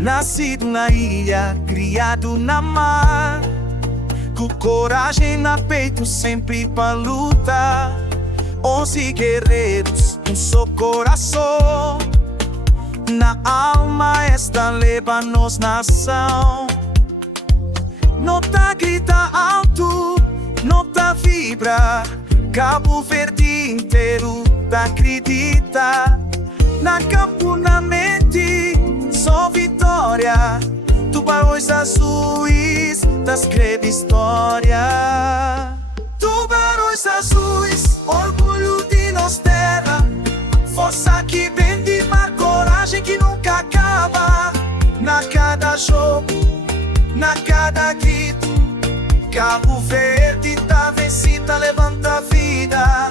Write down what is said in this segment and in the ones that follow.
Nascido na ilha, criado na mar, com coragem na peito, sempre pra lutar. 11 guerreiros, um só coração. Na alma esta leva-nos nação. Nota grita alto, nota vibra. Cabo Verde inteiro acredita. Na campo, na mente, só vitória. Tubarões azuis, descreve história. Tubarões azuis, orgulho de nossa terra. Força que vem de mar, coragem que nunca acaba. Na cada jogo, na cada grito, Cabo Verde tá vencida, levanta a vida.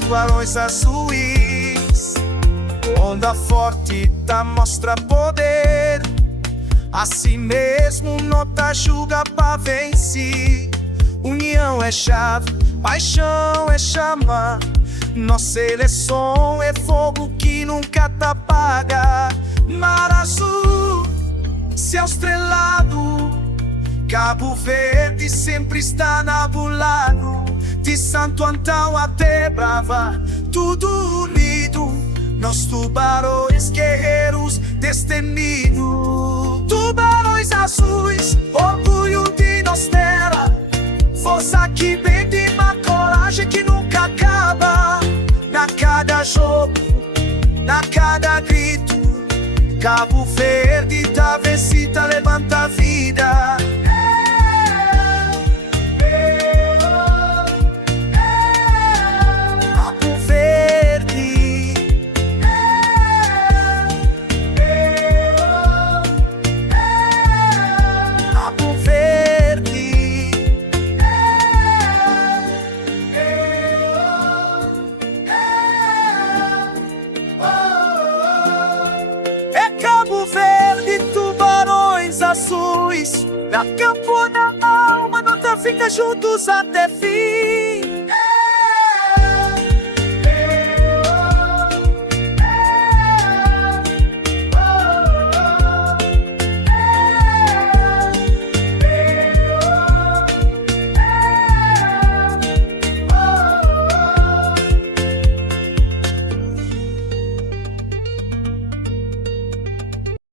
Tubarões azuis, onda forte tá mostra poder. Assim mesmo nota julga pra vencer. União é chave, paixão é chama. Nossa eleição é fogo que nunca tá apaga. Mar azul, céu estrelado, Cabo Verde sempre está nabulado. De Santo Antão até Brava, tudo unido. Nós tubarões guerreiros destemidos. Tubarões azuis, orgulho de nossa terra. Força que vem de uma coragem que nunca acaba. Na cada jogo, na cada grito, Cabo Verde tá vencida, levanta a vida. Cabo Verde, tubarões azuis, na campo, na alma, nunca fica juntos até fim.